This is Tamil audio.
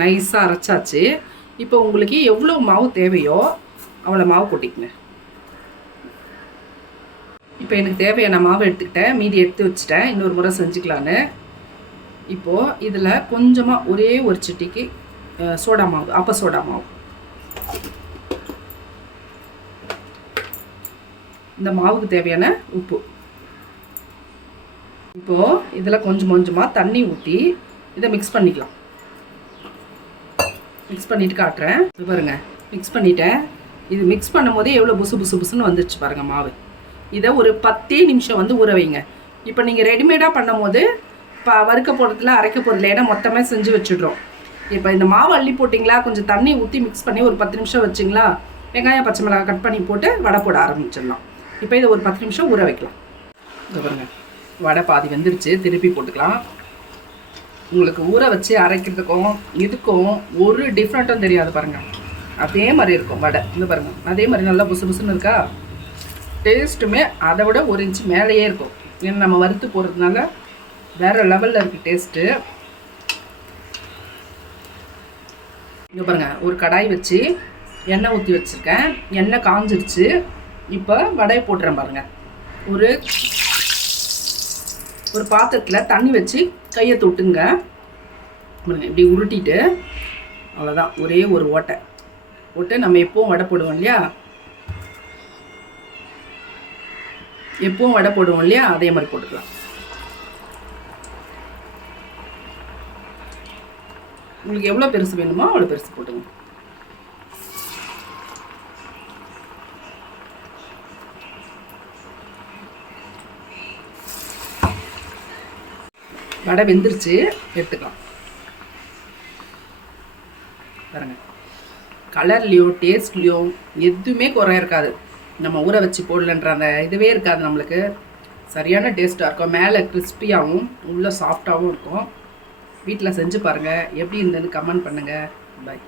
நைஸாக அரைச்சாச்சு. இப்போ உங்களுக்கு எவ்வளோ மாவு தேவையோ அவ்வளோ மாவு கொட்டிக்கங்க. இப்போ எனக்கு தேவையான மாவு எடுத்துக்கிட்டேன், மீதி எடுத்து வச்சுட்டேன், இன்னொரு முறை செஞ்சுக்கலான்னு. இப்போது இதில் கொஞ்சமாக ஒரே ஒரு சிட்டிக்கு சோடா மாவு, அப்ப சோடா மாவு. இந்த மாவுக்கு தேவையான உப்பு. இப்போது இதில் கொஞ்சம் கொஞ்சமாக தண்ணி ஊற்றி இதை மிக்ஸ் பண்ணிக்கலாம். மிக்ஸ் பண்ணிவிட்டு காட்டுறேன். இது பாருங்கள், மிக்ஸ் பண்ணிட்டேன். இது மிக்ஸ் பண்ணும் போதே எவ்வளோ புசு புசு புசுன்னு வந்துடுச்சு பாருங்கள் மாவு. இதை ஒரு 10 நிமிஷம் வந்து ஊற வைங்க. இப்போ நீங்கள் ரெடிமேடாக பண்ணும் போது இப்போ வறுக்க போடுறதுல அரைக்க போகிறதுல ஏன்னா மொத்தமாக செஞ்சு வச்சுடுறோம். இப்போ இந்த மாவு அள்ளி போட்டிங்களா, கொஞ்சம் தண்ணி ஊற்றி மிக்ஸ் பண்ணி ஒரு 10 நிமிஷம் வச்சிங்களா, வெங்காயம் பச்சை மிளகாய் கட் பண்ணி போட்டு வடை போட ஆரம்பிச்சிடலாம். இப்போ இதை ஒரு 10 நிமிஷம் ஊற வைக்கலாம். இது பாருங்கள், வடை பாதி வெந்துருச்சு, திருப்பி போட்டுக்கலாம். உங்களுக்கு ஊற வச்சு அரைக்கிறதுக்கும் இதுக்கும் ஒரு டிஃப்ரெண்ட்டும் தெரியாது பாருங்கள். அதே மாதிரி இருக்கும் வடை. இந்த பாருங்கள், அதே மாதிரி நல்லா புசு புசுன்னு இருக்கா. டேஸ்ட்டுமே அதை விட 1 இன்ச்சு மேலேயே இருக்கும். ஏன்னா நம்ம வறுத்து போடுறதுனால வேறு லெவலில் இருக்குது டேஸ்ட்டு. இங்கே பாருங்கள், ஒரு கடாய் வச்சு எண்ணெய் ஊற்றி வச்சுருக்கேன். எண்ணெய் காஞ்சிருச்சு. இப்போ வடையை போட்டுறேன் பாருங்கள். ஒரு பாத்திரத்தில் தண்ணி வச்சு கையை தொட்டுங்க. இப்படி உருட்டிட்டு அவ்வளோதான், ஒரே ஒரு ஓட்டை போட்டு நம்ம எப்பவும் வடை போடுவோம் இல்லையா, அதே மாதிரி போட்டுக்கலாம். உங்களுக்கு எவ்வளோ பெருசு வேணுமோ அவ்வளோ பெருசு போட்டுங்க. வடை வெந்துருச்சு, எடுத்துக்கலாம். பாருங்க, கலர்லேயும் டேஸ்ட்லேயும் எதுவுமே குறை இருக்காது. நம்ம ஊற வச்சு போடலன்ற அந்த இதுவே இருக்காது. நம்மளுக்கு சரியான டேஸ்ட்டாக இருக்கும். மேலே கிறிஸ்பியாகவும் உள்ளே சாஃப்டாகவும் இருக்கும். வீட்டில் செஞ்சு பாருங்கள். எப்படி இருந்ததுன்னு கமெண்ட் பண்ணுங்கள். பாய்.